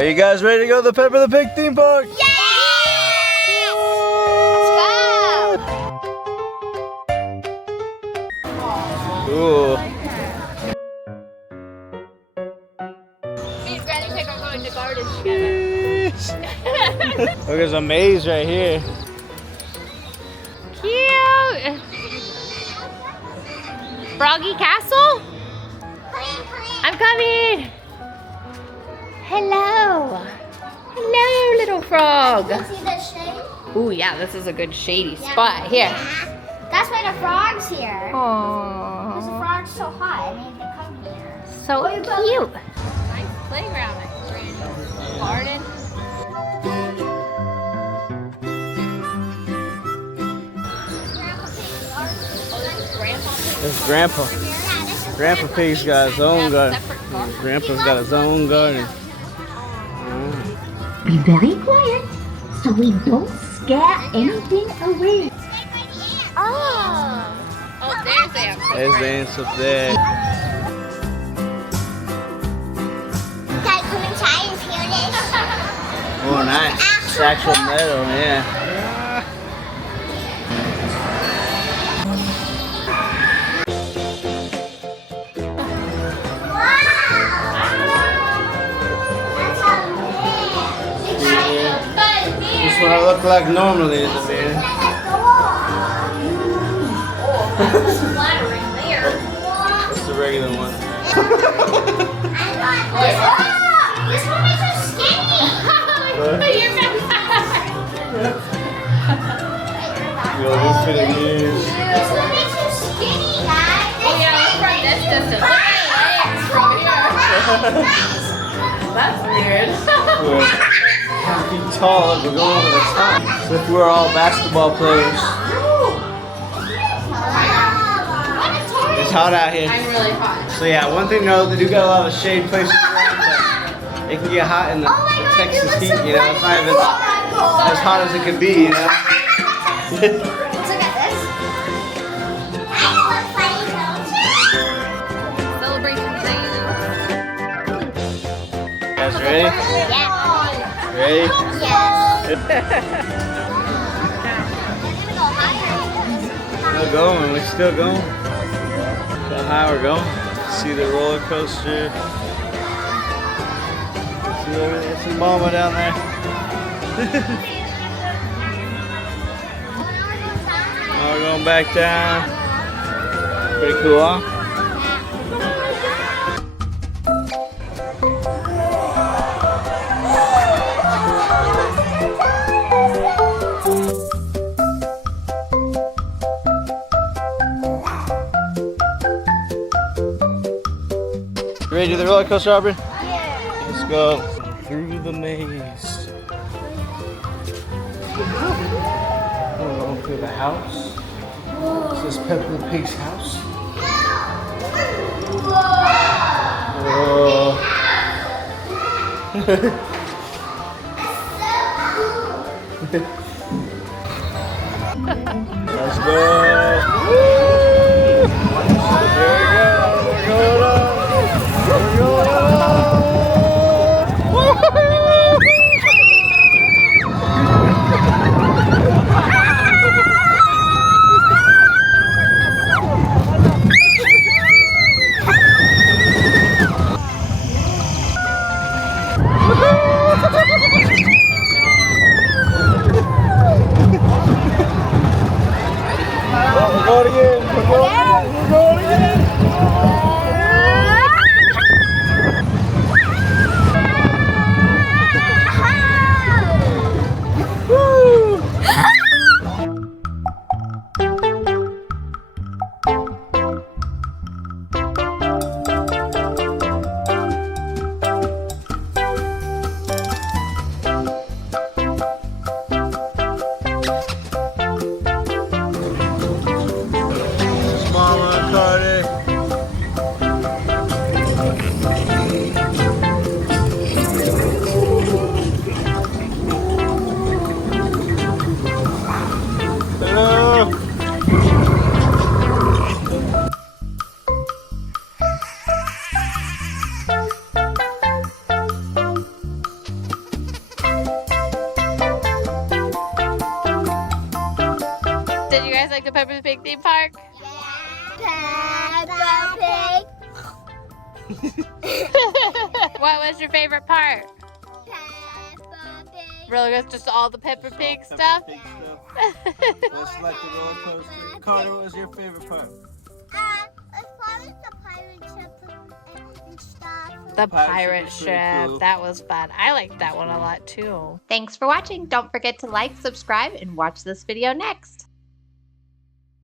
Are you guys ready to go to the Peppa the Pig theme park? Yeah! Let's go! Cool. Me and Granny Pig are going to garden together. Look, there's a maze right here. Cute! Froggy Castle? I'm coming! Hello! Hello, little frog! See the shade? Ooh, yeah, this is a good shady spot here. That's why the frog's here. Because the Oh, frog's so hot, it made it come here. so cute. Nice playground at Granny's garden. There's Grandpa. Grandpa Pig's got his own garden. Grandpa's got his own garden. Be very quiet so we don't scare anything away. Oh! Oh, there's the answer. There's the ants up there. Dad, come and try and feel this. Oh, nice. It's actual metal, yeah. This is what I look like normally in the mirror. That's the regular one. This one is so skinny! Yo, this fitting ears. This one is so skinny, guys! From this distance. Look at legs from here. That's weird. 10 feet tall, we're going over the top. As if we're all basketball players. It's hot out here. I'm really hot. So yeah, one thing to know, they do got a lot of shade places around, but it can get hot in the Texas heat, you know. It's not even as hot as it could be, you know. Let's look at this. I know what's funny though. Celebration thing. You guys ready? Yeah. Ready? Yes. Still going, we're still going. How high we're going. See the roller coaster. See everything. It's some mama down there. Now we're going back down. Pretty cool, huh? Ready to do the roller coaster, Aubrey? Yeah. Let's go through the maze. We're going through the house. This is Peppa the Pig's house. Whoa. Let's go. Woo! Here we go. We're going up. We're going up. We're going again. We're going again. We're going again. Did you guys like the Peppa Pig theme park? Peppa Pig. What was your favorite part? Peppa Pig. Really, it's just all the Peppa Pig stuff? Pig stuff. Let's select the roller coaster. Carter, what was your favorite part? As far as the pirate ship and stuff. The Pirate pirate ship was pretty ship. cool. That was fun. I liked that one a lot too. Thanks for watching. Don't forget to like, subscribe, and watch this video next.